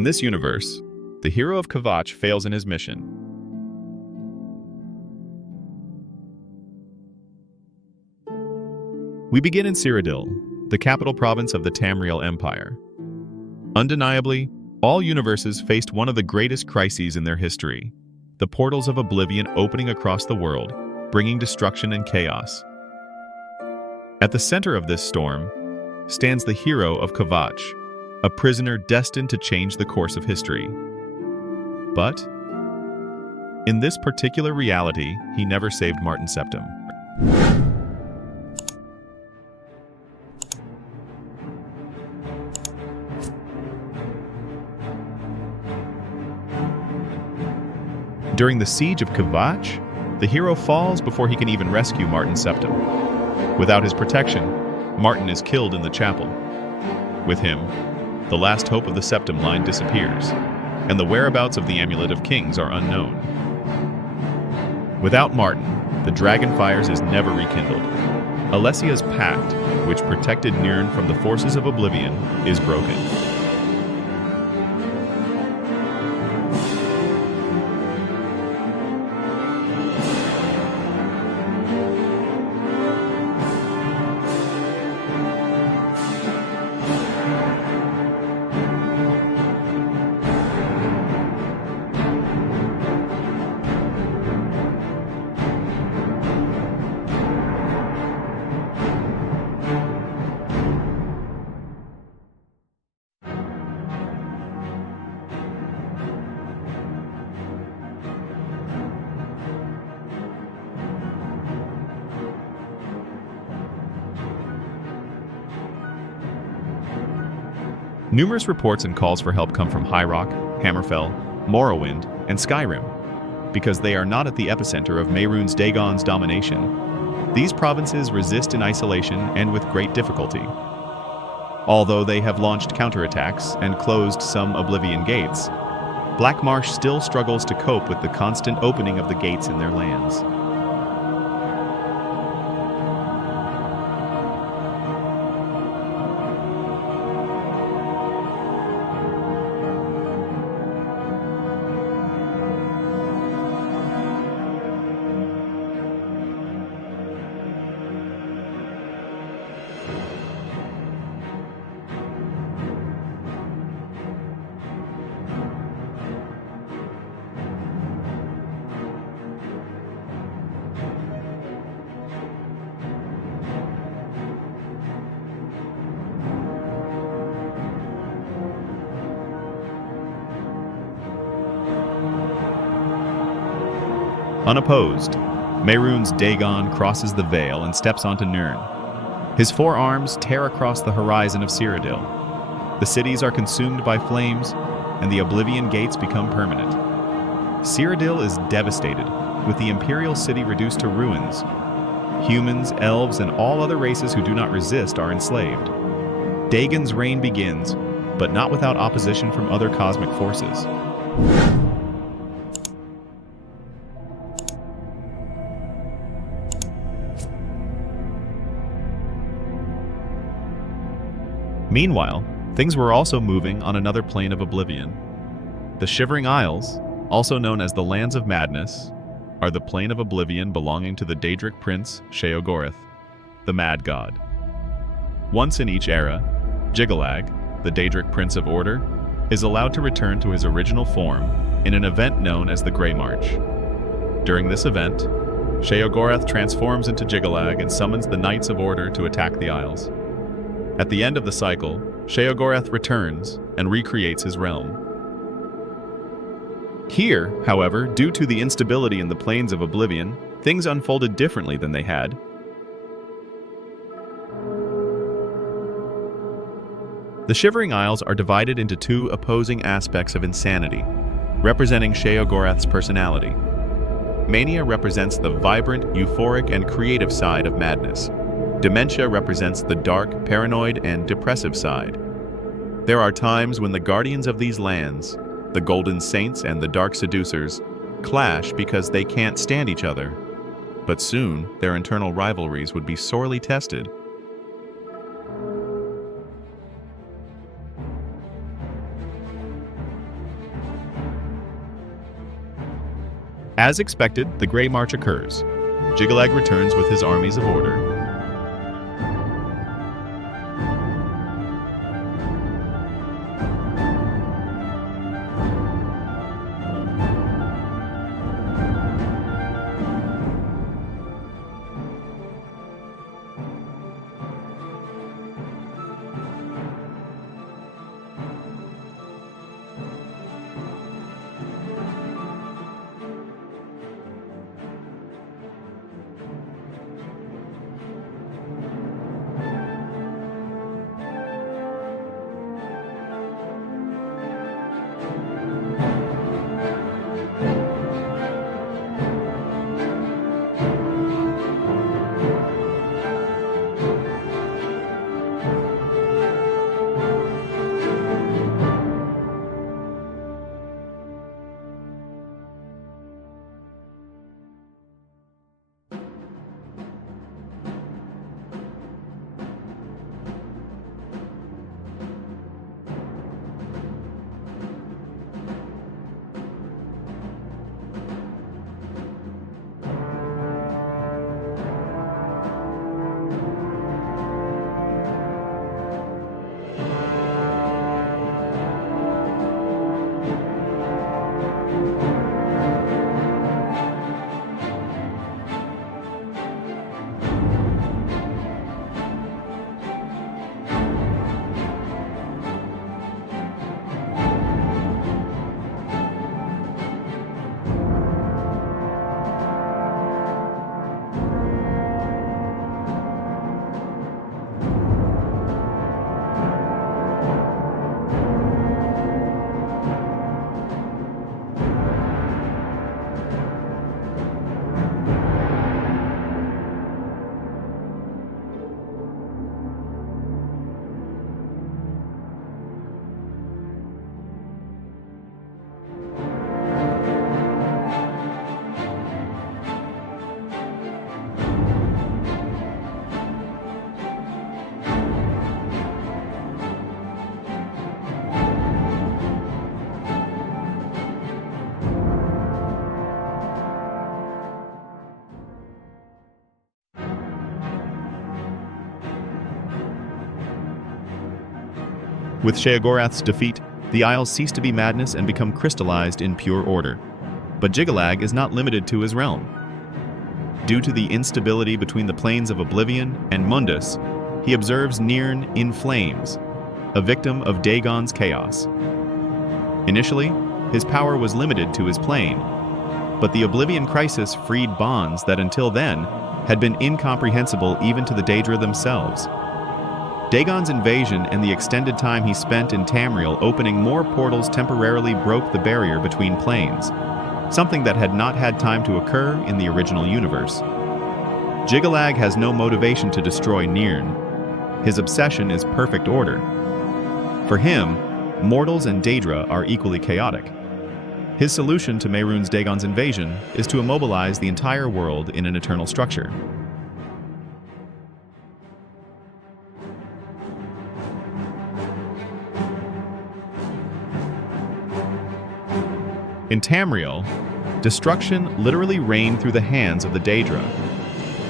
In this universe, the Hero of Kvatch fails in his mission. We begin in Cyrodiil, the capital province of the Tamriel Empire. Undeniably, all universes faced one of the greatest crises in their history, the portals of Oblivion opening across the world, bringing destruction and chaos. At the center of this storm stands the Hero of Kvatch, a prisoner destined to change the course of history. But in this particular reality, he never saved Martin Septim. During the siege of Kvatch, the hero falls before he can even rescue Martin Septim. Without his protection, Martin is killed in the chapel. With him, the last hope of the Septim line disappears, and the whereabouts of the Amulet of Kings are unknown. Without Martin, the dragon fires is never rekindled. Alessia's pact, which protected Nirn from the forces of Oblivion, is broken. Numerous reports and calls for help come from High Rock, Hammerfell, Morrowind, and Skyrim. Because they are not at the epicenter of Mehrunes Dagon's domination, these provinces resist in isolation and with great difficulty. Although they have launched counterattacks and closed some Oblivion gates, Black Marsh still struggles to cope with the constant opening of the gates in their lands. Unopposed, Mehrunes Dagon crosses the Vale and steps onto Nirn. His four arms tear across the horizon of Cyrodiil. The cities are consumed by flames, and the Oblivion gates become permanent. Cyrodiil is devastated, with the Imperial city reduced to ruins. Humans, elves, and all other races who do not resist are enslaved. Dagon's reign begins, but not without opposition from other cosmic forces. Meanwhile, things were also moving on another plane of Oblivion. The Shivering Isles, also known as the Lands of Madness, are the plane of Oblivion belonging to the Daedric prince Sheogorath, the Mad God. Once in each era, Jyggalag, the Daedric Prince of Order, is allowed to return to his original form in an event known as the Grey March. During this event, Sheogorath transforms into Jyggalag and summons the Knights of Order to attack the Isles. At the end of the cycle, Sheogorath returns and recreates his realm. Here, however, due to the instability in the planes of Oblivion, things unfolded differently than they had. The Shivering Isles are divided into two opposing aspects of insanity, representing Sheogorath's personality. Mania represents the vibrant, euphoric, and creative side of madness. Dementia represents the dark, paranoid, and depressive side. There are times when the guardians of these lands, the Golden Saints and the Dark Seducers, clash because they can't stand each other. But soon, their internal rivalries would be sorely tested. As expected, the Grey March occurs. Jyggalag returns with his armies of order. With Sheogorath's defeat, the Isles cease to be madness and become crystallized in pure order. But Jyggalag is not limited to his realm. Due to the instability between the planes of Oblivion and Mundus, he observes Nirn in flames, a victim of Dagon's chaos. Initially, his power was limited to his plane, but the Oblivion Crisis freed bonds that until then had been incomprehensible even to the Daedra themselves. Dagon's invasion and the extended time he spent in Tamriel opening more portals temporarily broke the barrier between planes, something that had not had time to occur in the original universe. Jyggalag has no motivation to destroy Nirn. His obsession is perfect order. For him, mortals and Daedra are equally chaotic. His solution to Mehrunes Dagon's invasion is to immobilize the entire world in an eternal structure. In Tamriel, destruction literally reigned through the hands of the Daedra.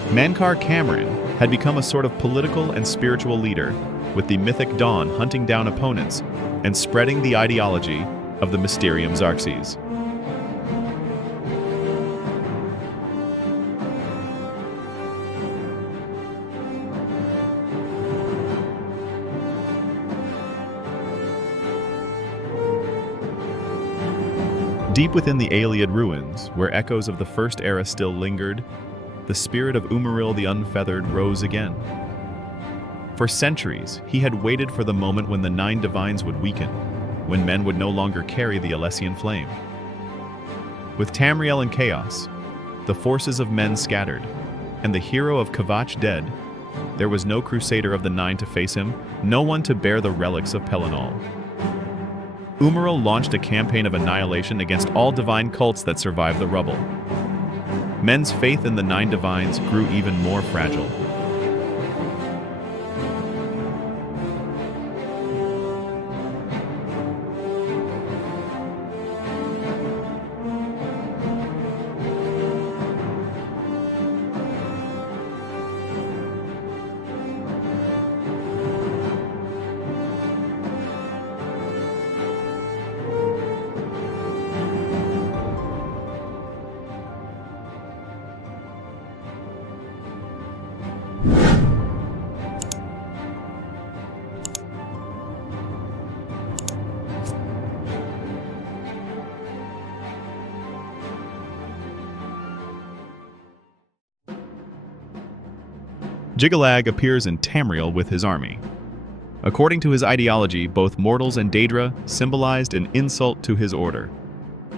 Mankar Cameron had become a sort of political and spiritual leader, with the mythic Dawn hunting down opponents and spreading the ideology of the Mysterium Xarxes. Deep within the Ayleid ruins, where echoes of the First Era still lingered, the spirit of Umaril the Unfeathered rose again. For centuries, he had waited for the moment when the Nine Divines would weaken, when men would no longer carry the Alessian flame. With Tamriel in chaos, the forces of men scattered, and the Hero of Kvatch dead, there was no Crusader of the Nine to face him, no one to bear the relics of Pelennor. Umaril launched a campaign of annihilation against all divine cults that survived the rubble. Men's faith in the Nine Divines grew even more fragile. Jyggalag appears in Tamriel with his army. According to his ideology, both mortals and Daedra symbolized an insult to his order.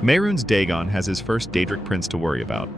Mehrunes Dagon has his first Daedric prince to worry about.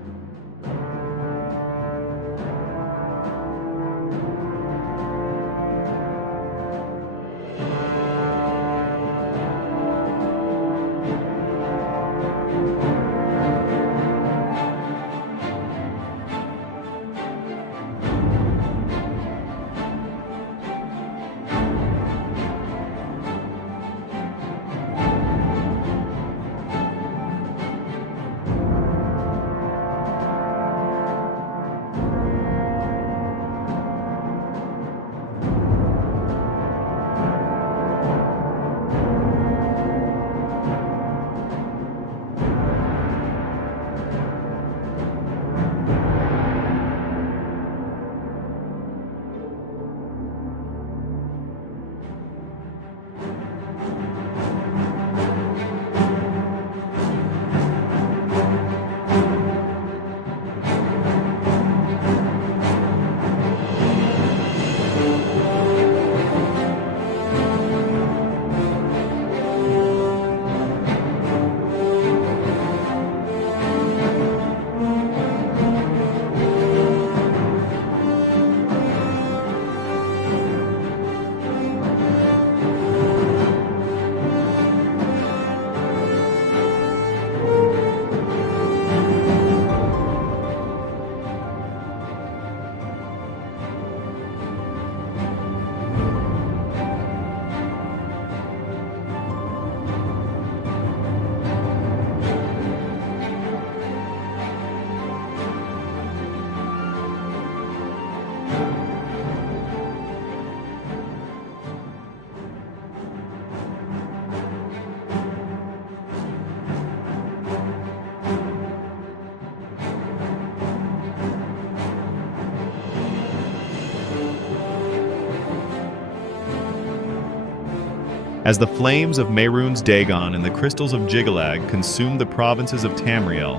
As the flames of Mehrunes Dagon and the crystals of Jyggalag consumed the provinces of Tamriel,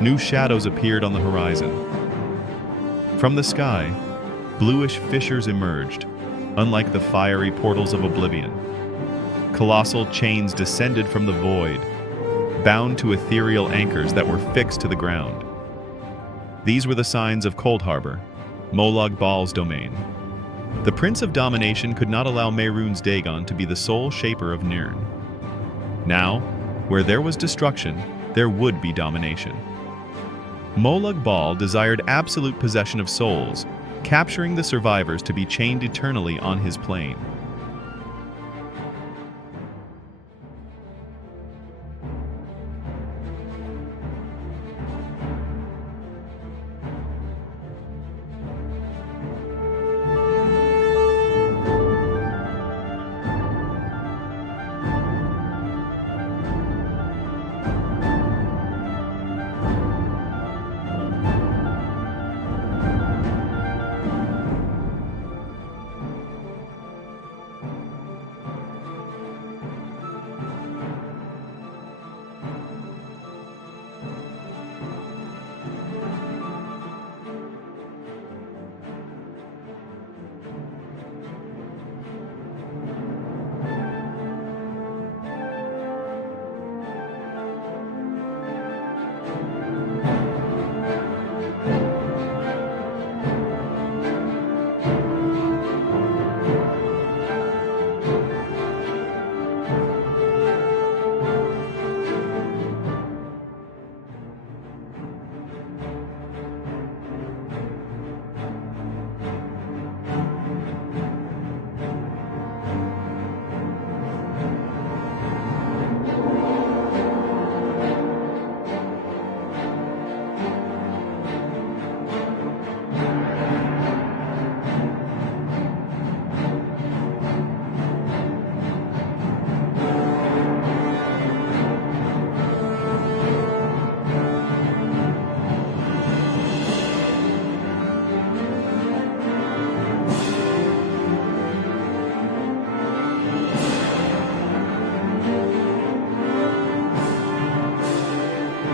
new shadows appeared on the horizon. From the sky, bluish fissures emerged, unlike the fiery portals of Oblivion. Colossal chains descended from the void, bound to ethereal anchors that were fixed to the ground. These were the signs of Coldharbour, Molag Bal's domain. The Prince of Domination could not allow Mehrunes Dagon to be the sole shaper of Nirn. Now, where there was destruction, there would be domination. Molag Bal desired absolute possession of souls, capturing the survivors to be chained eternally on his plane.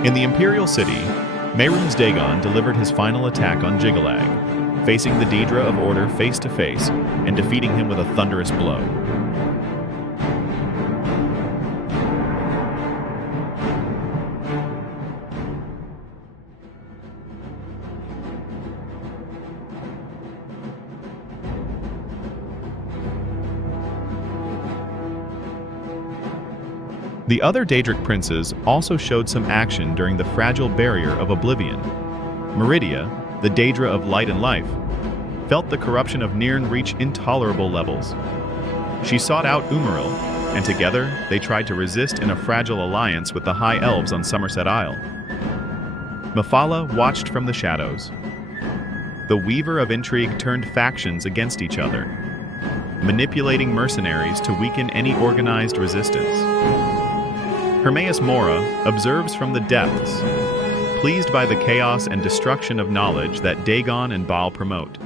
In the Imperial City, Mehrunes Dagon delivered his final attack on Jyggalag. facing the Daedra of Order face to face and defeating him with a thunderous blow. The other Daedric princes also showed some action during the fragile barrier of Oblivion. Meridia, the Daedra of Light and Life, felt the corruption of Nirn reach intolerable levels. She sought out Umaril, and together they tried to resist in a fragile alliance with the High Elves on Somerset Isle. Mephala watched from the shadows. The Weaver of Intrigue turned factions against each other, manipulating mercenaries to weaken any organized resistance. Hermaeus Mora observes from the depths, pleased by the chaos and destruction of knowledge that Dagon and Bal promote.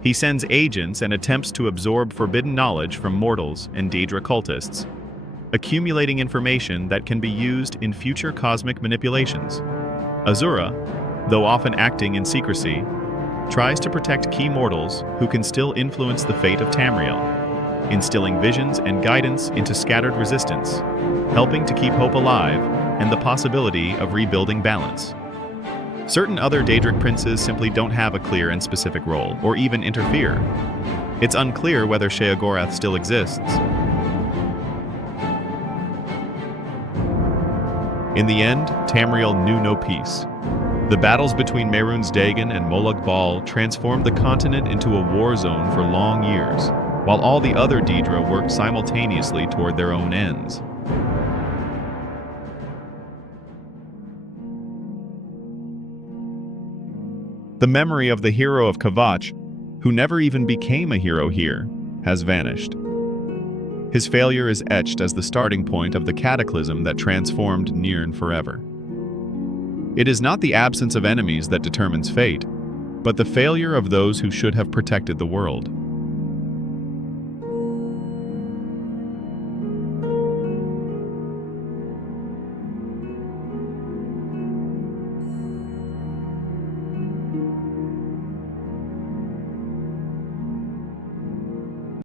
He sends agents and attempts to absorb forbidden knowledge from mortals and Daedra cultists, accumulating information that can be used in future cosmic manipulations. Azura, though often acting in secrecy, tries to protect key mortals who can still influence the fate of Tamriel, instilling visions and guidance into scattered resistance, helping to keep hope alive and the possibility of rebuilding balance. Certain other Daedric princes simply don't have a clear and specific role, or even interfere. It's unclear whether Sheogorath still exists. In the end, Tamriel knew no peace. The battles between Mehrunes Dagon and Molag Bal transformed the continent into a war zone for long years, while all the other Daedra worked simultaneously toward their own ends. The memory of the Hero of Kvatch, who never even became a hero here, has vanished. His failure is etched as the starting point of the cataclysm that transformed Nirn forever. It is not the absence of enemies that determines fate, but the failure of those who should have protected the world.